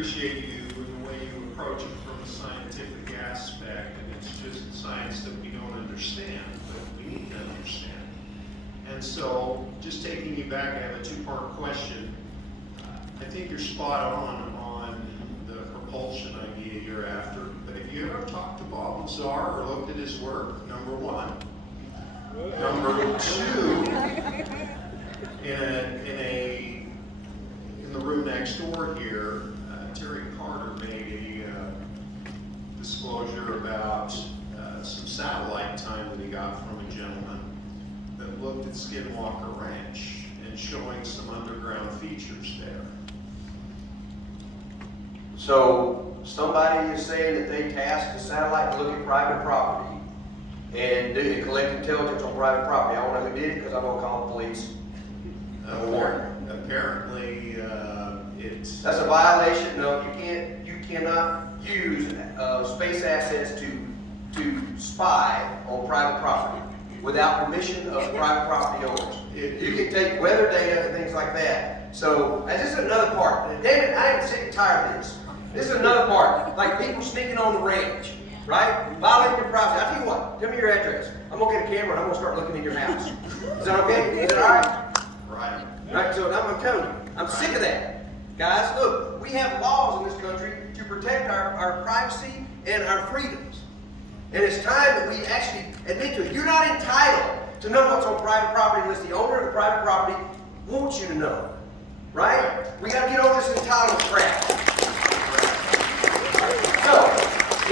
appreciate you and the way you approach it from a scientific aspect, and it's just science that we don't understand, but we need to understand. And so, just taking you back, I have a two-part question. I think you're spot on the propulsion idea you're after, but have you ever talked to Bob Lazar or looked at his work, number one? Number two, in the room next door here, Terry Carter made a disclosure about some satellite time that he got from a gentleman that looked at Skinwalker Ranch and showing some underground features there. So somebody is saying that they tasked a satellite to look at private property and collect intelligence on private property. I don't know who did it because I'm gonna call the police. Apparently, it's... That's a violation of, you cannot use space assets to spy on private property without permission of private property owners. You can take weather data and things like that. So, and this is another part. And David, I am sick and tired of this. This is another part. Like people sneaking on the range, right? Violating your privacy. I tell you what, tell me your address. I'm gonna get a camera and I'm gonna start looking in your house. Is that okay? Is that all right? Right. Right, so I'm telling you, I'm sick of that. Guys, look, we have laws in this country to protect our privacy and our freedoms. And it's time that we actually admit to it. You're not entitled to know what's on private property unless the owner of the private property wants you to know. Right? We got to get over this entitlement crap. So,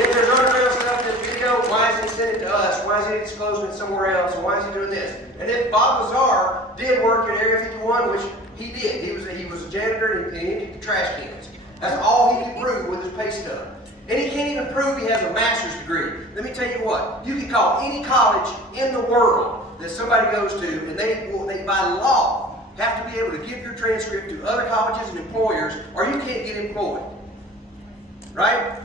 if there's underground stuff in this video, why is he sending it to us? Why is he disclosing it somewhere else? And why is he doing this? And if Bob Lazar did work at Area 51, which he did, he was a janitor and he emptied the trash cans. That's all he can prove with his pay stub. And he can't even prove he has a master's degree. Let me tell you what, you can call any college in the world that somebody goes to, and they by law have to be able to give your transcript to other colleges and employers, or you can't get employed. Right?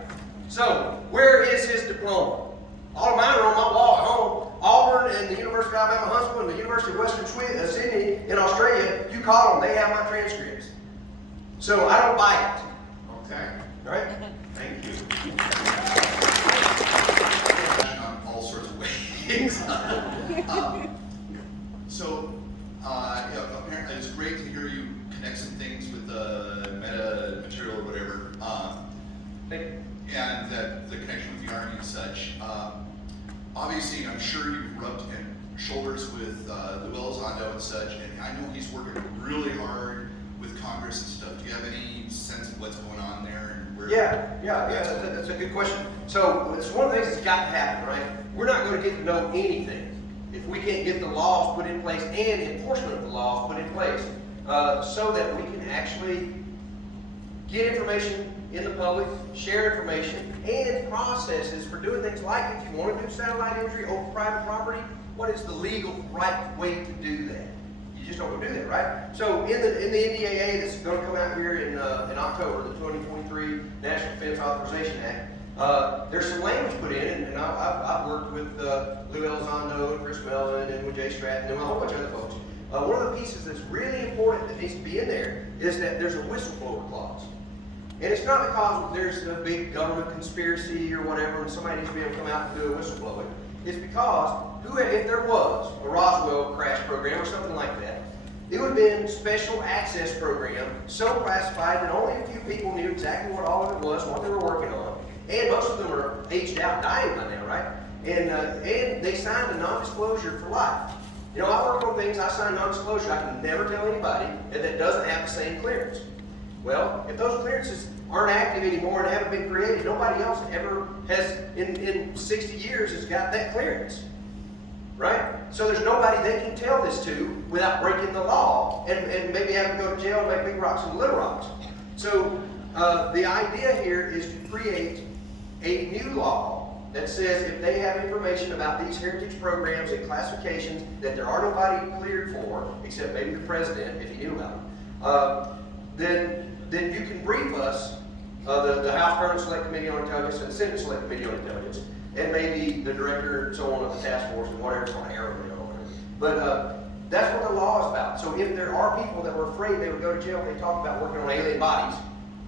So, where is his diploma? All of mine are on my wall at home. Auburn and the University of Alabama Huntsville and the University of Western Sydney in Australia, you call them, they have my transcripts. So I don't buy it. Okay. All right? Thank you. On all sorts of ways. Apparently it's great to hear you connect some things with the meta material or whatever, and that the connection with the Army and such. Obviously, I'm sure you've rubbed shoulders with Lou Elizondo and such, and I know he's working really hard with Congress and stuff. Do you have any sense of what's going on there? And where? Yeah, that's a good question. So it's one of the things that's got to happen, right? We're not going to get to know anything if we can't get the laws put in place and enforcement of the laws put in place so that we can actually get information in the public, share information, and processes for doing things like if you want to do satellite imagery over private property, what is the legal right way to do that? You just don't go do that, right? So in the NDAA that's going to come out here in October, the 2023 National Defense Authorization Act, there's some language put in, and I've worked with Lou Elizondo, and Chris Mellon, and with Jay Stratton, and a whole bunch of other folks. One of the pieces that's really important that needs to be in there is that there's a whistleblower clause. And it's not because there's a big government conspiracy or whatever and somebody needs to be able to come out and do a whistleblowing. It's because if there was a Roswell crash program or something like that, it would have been special access program, so classified that only a few people knew exactly what all of it was, what they were working on. And most of them are aged out, dying by now, right? And they signed a non-disclosure for life. You know, I work on things, I sign non-disclosure, I can never tell anybody that doesn't have the same clearance. Well, if those clearances aren't active anymore and haven't been created, nobody else ever has, in 60 years, has got that clearance. Right? So there's nobody they can tell this to without breaking the law and maybe having to go to jail and make big rocks into little rocks. So the idea here is to create a new law that says if they have information about these heritage programs and classifications that there are nobody cleared for, except maybe the president, if he knew about them, then you can brief us, the House Permanent Select Committee on Intelligence and the Senate Select Committee on Intelligence, and maybe the director and so on of the task force and whatever's on Arrow. But that's what the law is about. So if there are people that were afraid they would go to jail if they talked about working on alien bodies,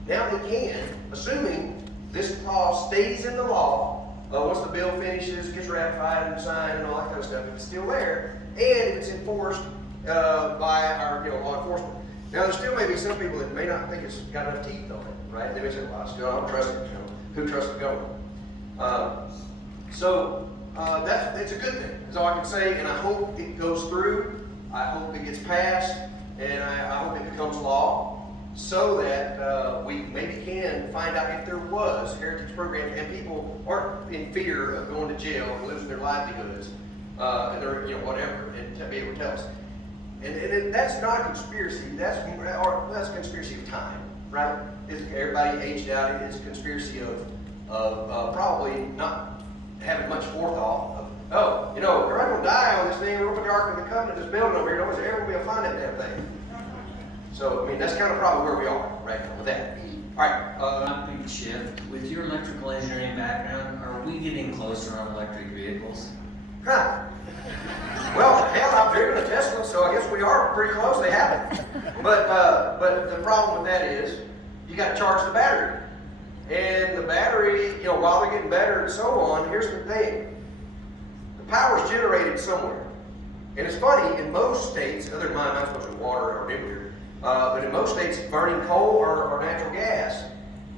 Now they can, assuming this clause stays in the law, once the bill finishes, gets ratified and signed and all that kind of stuff, if it's still there, and if it's enforced by our law enforcement. Now, there still may be some people that may not think it's got enough teeth on it, right? They may say, well, I still don't trust it. Who trusts the government? It's a good thing, is all I can say, and I hope it goes through. I hope it gets passed, and I hope it becomes law, so that we maybe can find out if there was heritage programs and people aren't in fear of going to jail and losing their livelihoods, and their whatever, and to be able to tell us. And that's not a conspiracy. That's a conspiracy of time, right? Everybody aged out. It's a conspiracy of probably not having much forethought of, we're not going to die on this thing. We're going to put the Ark of the Covenant in this building over here. Nobody's ever going to be able to find that damn thing. So, I mean, that's kind of probably where we are right now with that. All right. Big shift. With your electrical engineering background, are we getting closer on electric vehicles? Huh. Well, hell, I've driven a Tesla, so I guess we are pretty close. They haven't. But the problem with that is you got to charge the battery. And the battery, while they're getting better and so on, here's the thing. The power is generated somewhere. And it's funny, in most states, other than mine, I'm supposed to be water or nuclear, but in most states, burning coal or natural gas,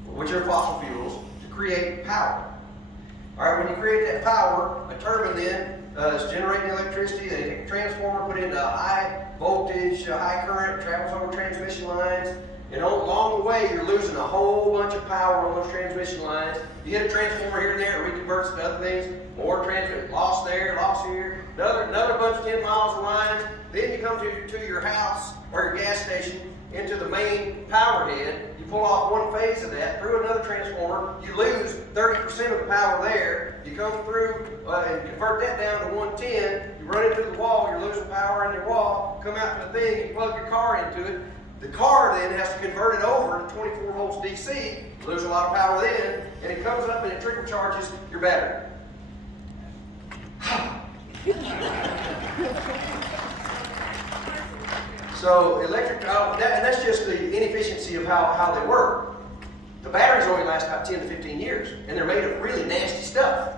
which are fossil fuels, to create power. All right, when you create that power, a turbine then is generating electricity. They take a transformer, put it into high voltage, high current, travels over transmission lines. And along the way, you're losing a whole bunch of power on those transmission lines. You get a transformer here and there, it reconverts to other things. More transmission, lost there, lost here. Another bunch of 10 miles of lines. Then you come to your house or your gas station into the main power head. You pull off one phase of that through another transformer. You lose 30% of the power there. You come through and convert that down to 110. You run into the wall. You're losing power in your wall. Come out to the thing. You plug your car into it. The car then has to convert it over to 24 volts DC. You lose a lot of power then, and it comes up and it trickle charges your battery. So electric, and that's just the inefficiency of how they work. The batteries only last about 10 to 15 years, and they're made of really nasty stuff.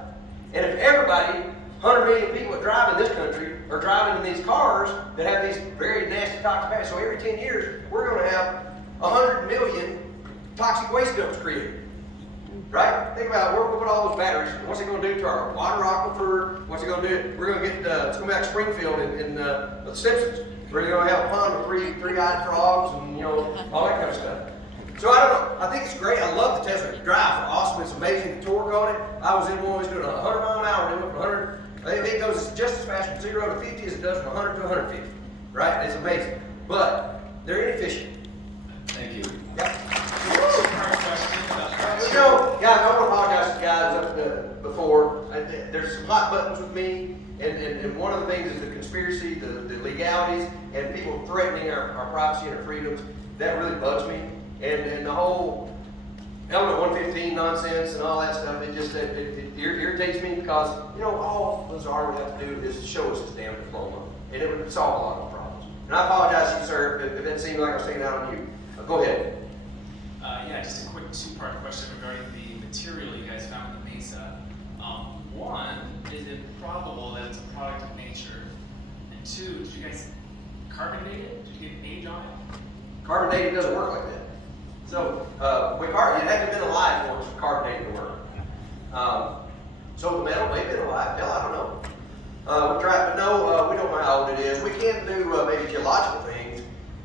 And if everybody, 100 million people that drive in this country, are driving in these cars that have these very nasty toxic batteries, so every 10 years, we're going to have 100 million toxic waste dumps created. Right? Think about it. We're going to put all those batteries. What's it going to do to our water aquifer? What's it going to do? We're going to get, it's going to be like Springfield in The Simpsons. We're going to have a pond with three-eyed frogs and, all that kind of stuff. So I don't know. I think it's great. I love the Tesla. The drives are awesome. It's amazing. The torque on it. I was in one that was doing 100 mile an hour. It went from 100. It goes just as fast from 0 to 50 as it does from 100 to 150. Right? It's amazing. But they're inefficient. Thank you. Yep. Guys, I want to apologize to the guys up before. There's some hot buttons with me, and one of the things is the conspiracy, the legalities, and people threatening our privacy and our freedoms. That really bugs me. And the whole element 115 nonsense and all that stuff, it irritates me because, all Lazar would have to do is show us his damn diploma, and it would solve a lot of problems. And I apologize to you, sir, if it seemed like I was taking out on you. Go ahead. Yeah, just a quick two-part question regarding the material you guys found in the Mesa. One, is it probable that it's a product of nature? And two, did you guys carbon date it? Did you get an age on it? Carbon dating doesn't work like that. So, it had to have been alive for it for carbon dating to work. So the metal may have been alive. Hell, I don't know. We tried, but no, we don't know how old it is. We can do maybe geological things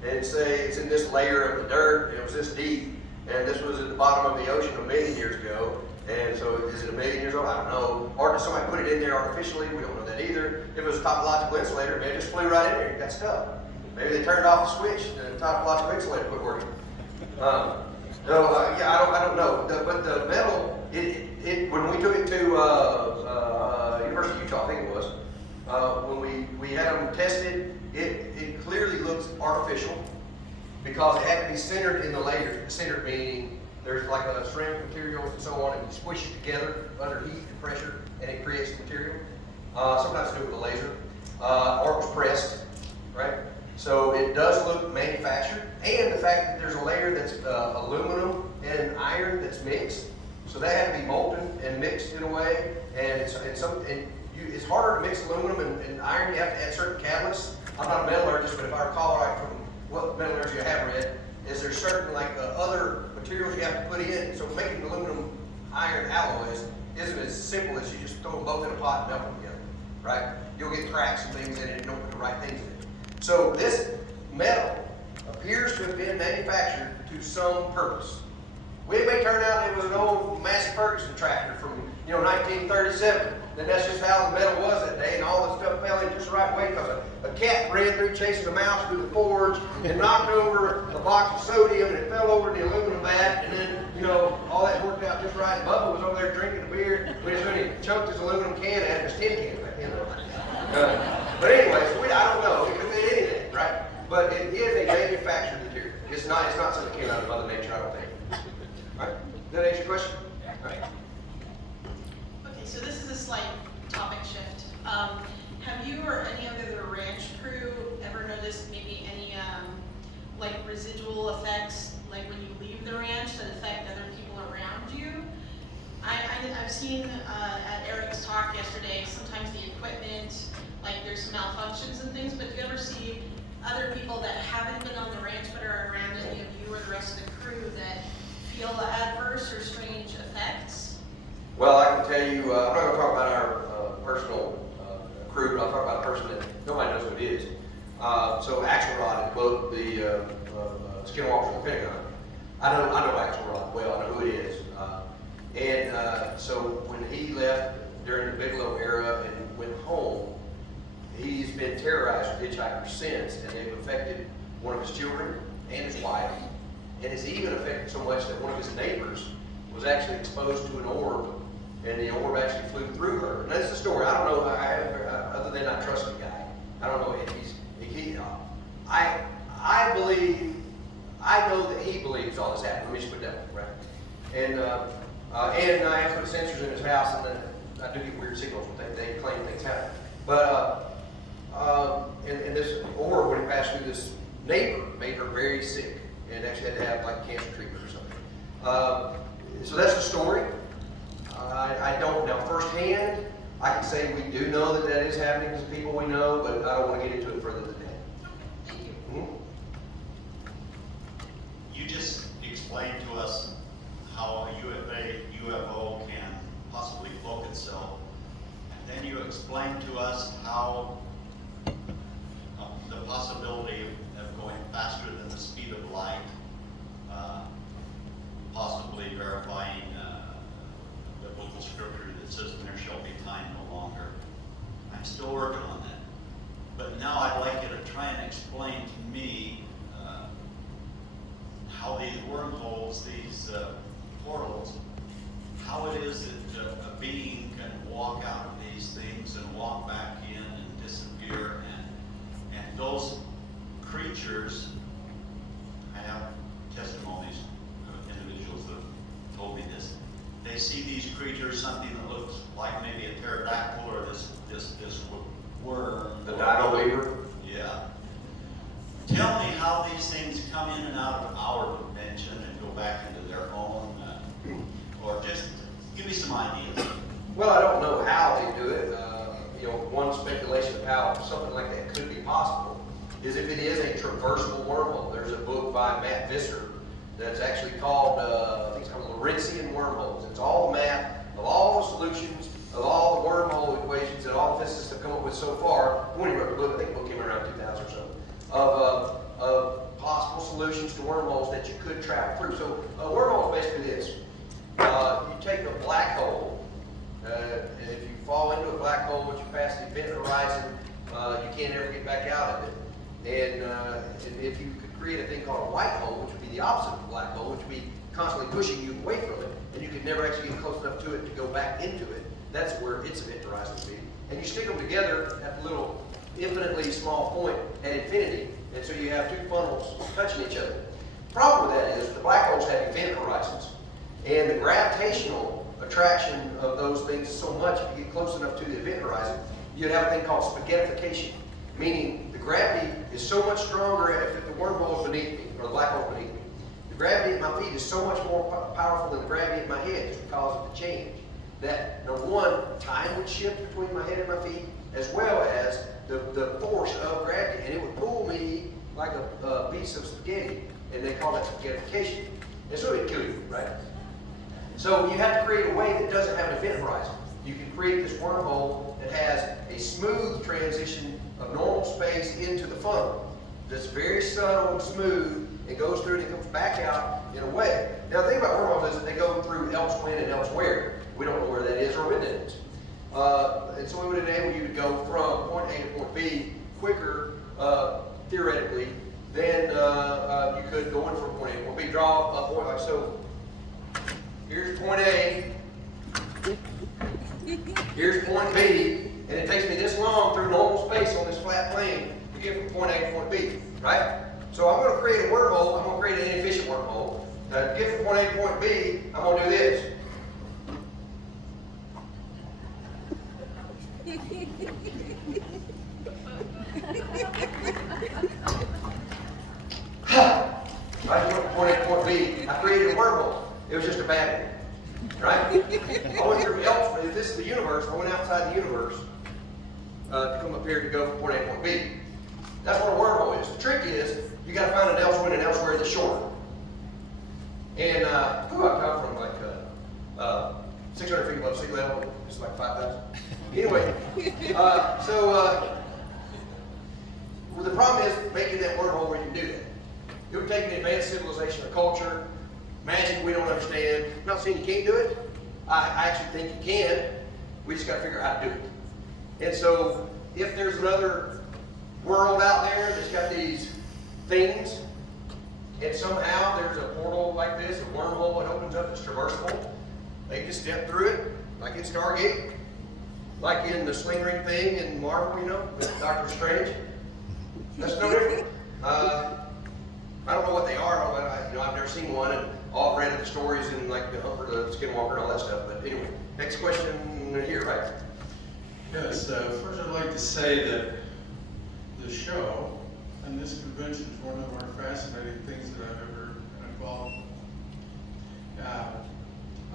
and say it's in this layer of the dirt, and it was this deep, and this was at the bottom of the ocean 1 million years ago. And so is it 1 million years old? I don't know. Or did somebody put it in there artificially? We don't know that either. If it was a topological insulator, maybe it just flew right in there and got stuck. Maybe they turned off the switch and the topological insulator quit working. I don't know. But the metal, when we took it to University of Utah, I think it was, when we had them tested, it clearly looks artificial because it had to be centered in the layer. Centered meaning there's like a ceramic materials and so on, and you squish it together under heat and pressure, and it creates the material. Sometimes do it with a laser, or it was pressed, right? So it does look manufactured, and the fact that there's a layer that's aluminum and iron that's mixed. So they have to be molten and mixed in a way, and it's harder to mix aluminum and iron. You have to add certain catalysts. I'm not a metallurgist, but if I recall right from what metallurgy I have read, is there's certain other materials you have to put in. So making aluminum iron alloys isn't as simple as you just throw them both in a pot and melt them together, right? You'll get cracks and things in it and you don't put the right things in it. So this metal appears to have been manufactured to some purpose. Well, it may turn out it was an old Massey Ferguson tractor from 1937. Then that's just how the metal was that day, and all the stuff fell in just the right way because a cat ran through chasing a mouse through the forge and knocked over a box of sodium, and it fell over in the aluminum vat, and then all that worked out just right. Bubba was over there drinking a beer when he chunked his aluminum can out of his tin can back in there. But anyway, so I don't know. It could be anything, right? But it is a manufactured material. It's not something that came out of Mother Nature, I don't think. All right? Does that answer your question? All right. Okay, so this is a slight topic shift. Have you or any other of the ranch crew ever noticed maybe any residual effects, like when you leave the ranch, that affect other people around you? I've seen at Eric's talk yesterday, sometimes the equipment, there's some malfunctions and things, but do you ever see other people that haven't been on the ranch but are around any of you or the rest of the crew that feel adverse or strange effects? Well, I can tell you, I'm not going to talk about our personal crew, but I'll talk about a person that nobody knows who it is. So Axelrod at both the Skinwalkers and the Pentagon. I know Axelrod well, I know who it is. So when he left during the Bigelow era and went home, he's been terrorized with hitchhikers since, and they've affected one of his children and his wife. And it's even affected so much that one of his neighbors was actually exposed to an orb, and the orb actually flew through her. And that's the story. I don't know. Other than I trust the guy, I don't know if I know that he believes all this happened. Let me just put it that way, right? And I have put sensors in his house, and then I do get weird signals when they claim things happen. But and this orb, when it passed through this neighbor, made her very sick, and actually had to have cancer treatment or something. So that's the story. I don't now firsthand. I can say we do know that is happening to people we know, but I don't want to get into it further than that. Thank you. Mm-hmm. You just explained to us how a UFO can possibly cloak itself, and then you explained to us how the possibility of going faster than the speed of light, possibly verifying the biblical scripture that says, "And there shall be time no longer." I'm still working on that, but now I'd like you to try and explain to me how these wormholes, these portals, how it is that a being can walk out of these things and walk back in and disappear, and those creatures. I have testimonies of individuals that have told me this. They see these creatures, something that looks like maybe a pterodactyl or this worm. The Dino Weaver. Yeah. Tell me how these things come in and out of our dimension and go back into their own, or just give me some ideas. Well, I don't know how they do it. One speculation of how something like that could be possible is if it is a traversable wormhole. There's a book by Matt Visser that's actually called, I think it's called Lorentzian Wormholes. It's all the math of all the solutions of all the wormhole equations that all the physicists have come up with so far. When he wrote the book, I think the book came around 2000 or so, of possible solutions to wormholes that you could travel through. So a wormhole is basically this. You take a black hole, and if you fall into a black hole, once you pass the event horizon, you can't ever get back out of it. And if you could create a thing called a white hole, which would be the opposite of a black hole, which would be constantly pushing you away from it, and you could never actually get close enough to it to go back into it, that's where its event horizon would be. And you stick them together at the little infinitely small point at infinity, and so you have two funnels touching each other. The problem with that is the black holes have event horizons, and the gravitational attraction of those things is so much, if you get close enough to the event horizon, you'd have a thing called spaghettification, meaning the gravity is so much stronger if the wormhole is beneath me, or the black hole is beneath me. The gravity at my feet is so much more powerful than the gravity at my head just because of the change. That, number one, time would shift between my head and my feet, as well as the force of gravity. And it would pull me like a piece of spaghetti, and they call that spaghettification. And so it'd kill you, right? So you have to create a way that doesn't have an event horizon. You can create this wormhole that has a smooth transition of normal space into the funnel. That's very subtle and smooth. It goes through and it comes back out in a way. Now the thing about wormholes is that they go through elsewhere and elsewhere. We don't know where that is or when that is. And so it would enable you to go from point A to point B quicker, theoretically, than you could going from point A to point B. Draw a point like so. Here's point A. Here's point B. And it takes me this long through normal space on this flat plane to get from point A to point B, right? So I'm going to create a wormhole. I'm going to create an inefficient wormhole. To get from point A to point B, I'm going to do this. I went from point A to point B. I created a wormhole. It was just a bad one, right? I went through elsewhere. If this is the universe, I went outside the universe to come up here to go from point A to point B. That's what a wormhole is. The trick is you got to find an elsewhere and an elsewhere that's shorter. And I come from like 600 feet above sea level. It's like 5,000. Anyway, well, the problem is making that wormhole where you can do that. It would take an advanced civilization or culture, magic we don't understand. I'm not saying you can't do it. I actually think you can. We just got to figure out how to do it. And so, if there's another world out there that's got these things, and somehow there's a portal like this, a wormhole that opens up, it's traversable, they can just step through it, like in Stargate, like in the sling ring thing in Marvel, you know, with Doctor Strange. That's no different. I don't know what they are. I've never seen one, and all I've read the stories in like the Humper, the Skinwalker, and all that stuff. But anyway, next question here, right? Yes, first I'd like to say that the show and this convention is one of the more fascinating things that I've ever been involved in.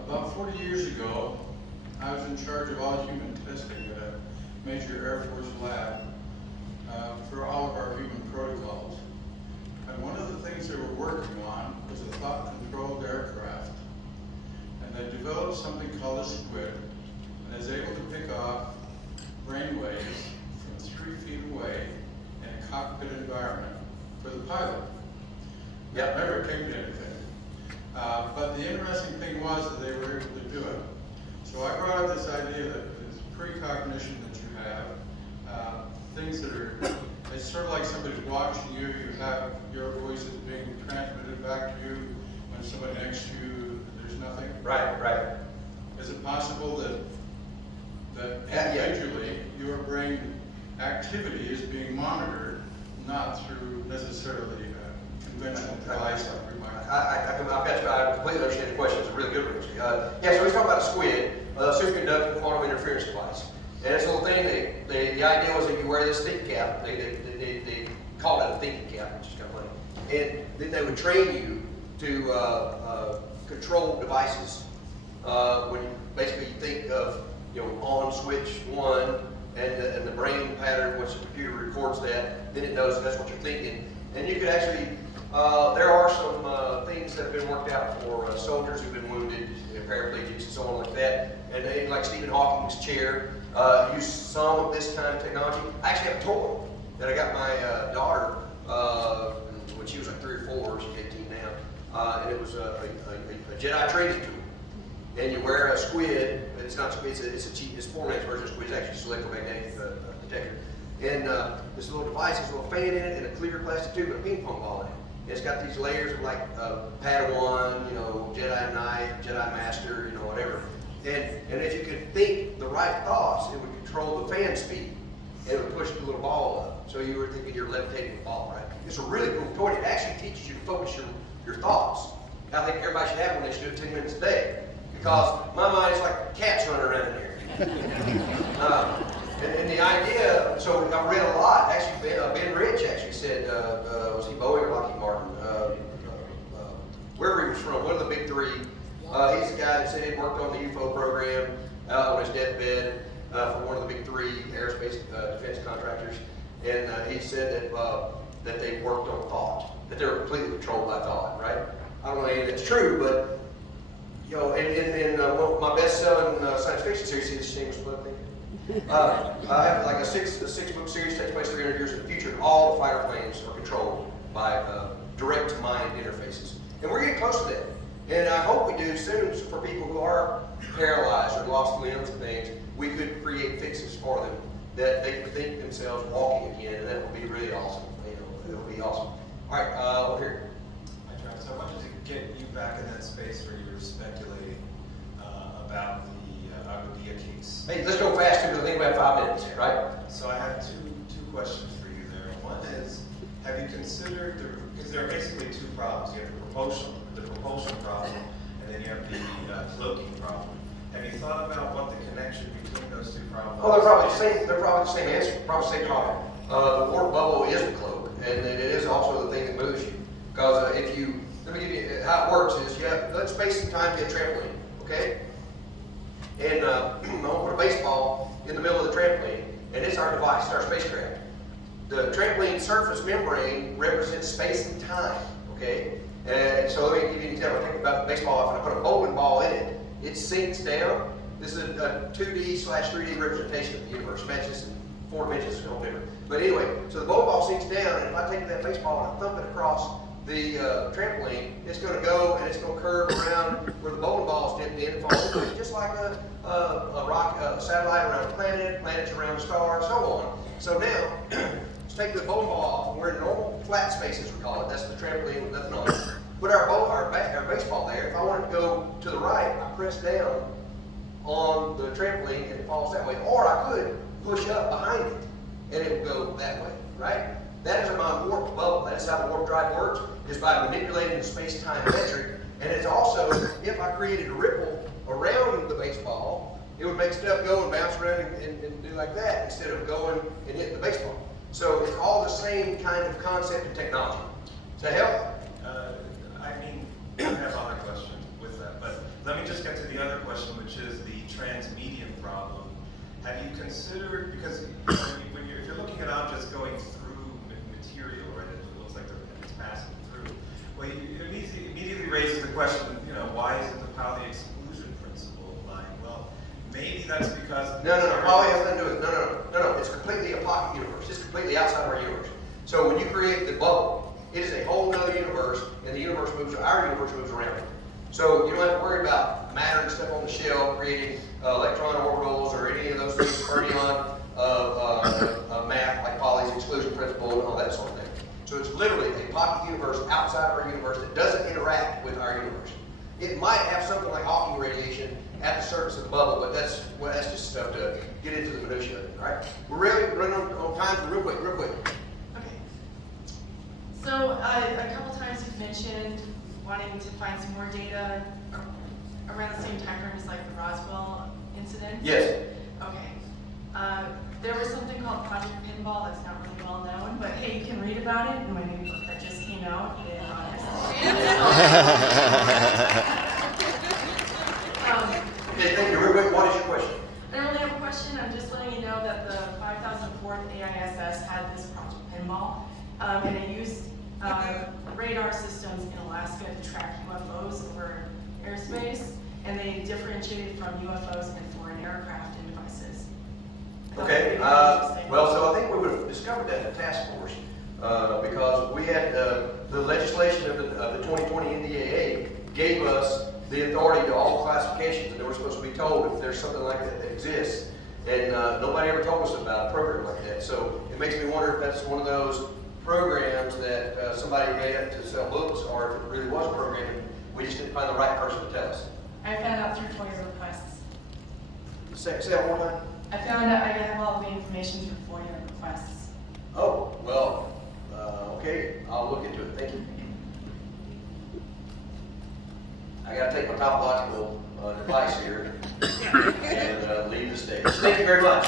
About 40 years ago, I was in charge of all human testing at a major Air Force lab for all of our human protocols. And one of the things they were working on was a thought-controlled aircraft. And they developed something called a squid, and is able to pick off brainwaves from 3 feet away in a cockpit environment for the pilot. That never came to anything. But the interesting thing was that they were able to do it. So I brought up this idea that this precognition that you have, things that are, it's sort of like somebody's watching you, you have your voice is being transmitted back to you when somebody next to you, there's nothing. Right. Is it possible that individually your brain activity is being monitored, not through necessarily a conventional device like we might? I completely understand the question. It's a really good one. So he's talking about a squid, a superconducting quantum interference device. And this little thing, the idea was that you wear this thinking cap. They call it a thinking cap, which is kind of funny. And then they would train you to control devices. When you basically think of, on switch 1 and the brain pattern, once the computer records that, then it knows that's what you're thinking. And you could actually, there are some things that have been worked out for soldiers who've been wounded, paraplegics and so on like that. And they, like Stephen Hawking's chair, use some of this kind of technology. I actually have a toy that I got my daughter when she was like 3 or 4, she's 18 now, and it was a Jedi training tool. And you wear a squid, but it's not squid, it's a Formax version of squid, it's actually just electromagnetic detector. And this little device has a little fan in it and a clear plastic tube and a ping pong ball in it. And it's got these layers of like Padawan, Jedi Knight, Jedi Master, whatever. And if you could think the right thoughts, it would control the fan speed. And it would push the little ball up. So you were thinking you're levitating the ball, right? It's a really cool toy. It actually teaches you to focus your thoughts. I think everybody should have one. They should do it 10 minutes a day. Because my mind is like cats running around in here. And the idea, so I've read a lot. Actually, Ben Rich actually said, was he Boeing or Lockheed Martin? wherever he was from, one of the big three. He's the guy that said he worked on the UFO program on his deathbed for one of the big three aerospace defense contractors. And he said that they worked on thought, that they were completely controlled by thought, right? I don't know if that's true, but you know, in my best-selling science fiction series, see the Shameless Blood thing? I have like a six-book series takes place 300 years in the future, and all the fighter planes are controlled by direct-to-mind interfaces. And we're getting close to that. And I hope we do soon for people who are paralyzed or lost limbs and things, we could create fixes for them that they can think themselves walking again, and that would be really awesome. You know, it would be awesome. All right, over here. Hi, Travis. I wanted to get you back in that space where you were speculating about the Agudia case. Hey, let's go fast because I think we have 5 minutes, right? So I have two questions for you there. One is, have you considered, because there are basically two problems. You have the propulsion problem, and then you have the cloaking problem. Have you thought about what the connection between those two problems? Well, they're probably the same answer, probably the same problem. The warp bubble is the cloak, and it is also the thing that moves you. Because if you, let me give you, how it works is you have, let space and time be a trampoline, okay? And I'm gonna put a baseball in the middle of the trampoline, and it's our device, it's our spacecraft. The trampoline surface membrane represents space and time, okay? And so let me give you an example. Think about the baseball. If I put a bowling ball in it, it sinks down. This is a 2D/3D representation of the universe. Matches in 4 dimensions, is a little different. But anyway, so the bowling ball sinks down, and if I take that baseball and I thump it across the trampoline, it's going to go and it's going to curve around where the bowling ball is dipped in and fall into it, just like a satellite around a planet, planets around a star, and so on. So now, let's take the bowling ball off, and we're in normal flat space, as we call it. That's the trampoline with nothing on it. Put our baseball there. If I want it to go to the right, I press down on the trampoline and it falls that way. Or I could push up behind it and it will go that way, right? That is my warp bubble. That is how the warp drive works, is by manipulating the space-time metric. And it's also, if I created a ripple around the baseball, it would make stuff go and bounce around and do like that instead of going and hitting the baseball. So it's all the same kind of concept and technology. Does that help? I have other questions with that, but let me just get to the other question, which is the transmedium problem. Have you considered, because if you're looking at objects going through material, right, it looks like it's passing through, well, it immediately raises the question, you know, why isn't the Pauli exclusion principle applying? Well, maybe that's because... No, Pauli has nothing to do with it. No. It's completely a pocket universe. It's completely outside of our universe. So when you create the bubble, it is a whole other universe, and the universe moves, our universe moves around it. So you don't have to worry about matter and stuff on the shell creating electron orbitals or any of those things, fermion math like Pauli's exclusion principle and all that sort of thing. So it's literally a pocket universe outside of our universe that doesn't interact with our universe. It might have something like Hawking radiation at the surface of the bubble, but that's just stuff to get into the minutiae of it, right? We're really running on time, so real quick. Okay. So a couple times you've mentioned wanting to find some more data around the same time frame as like the Roswell incident. Yes. Okay. There was something called Project Pinball that's not really well known, but hey, you can read about it in my new book that just came out in August. Okay, thank you. Real quick, what is your question? I don't really have a question. I'm just letting you know that the 5004th AISS had this Project Pinball, and it used radar systems in Alaska to track UFOs over airspace, and they differentiated from UFOs and foreign aircraft and devices. Okay, well, so I think we would have discovered that in the task force because we had the legislation of the 2020 NDAA gave us the authority to all classifications, and they were supposed to be told if there's something like that that exists. And nobody ever told us about a program like that. So it makes me wonder if that's one of those programs that somebody made up to sell books, or if it really was a program and we just didn't find the right person to tell us. I found out through FOIA requests. Say that one more time. I found out I have all the information through FOIA requests. Oh, well, okay, I'll look into it. Thank you. I gotta take my topological device here and leave the stage. Thank you very much.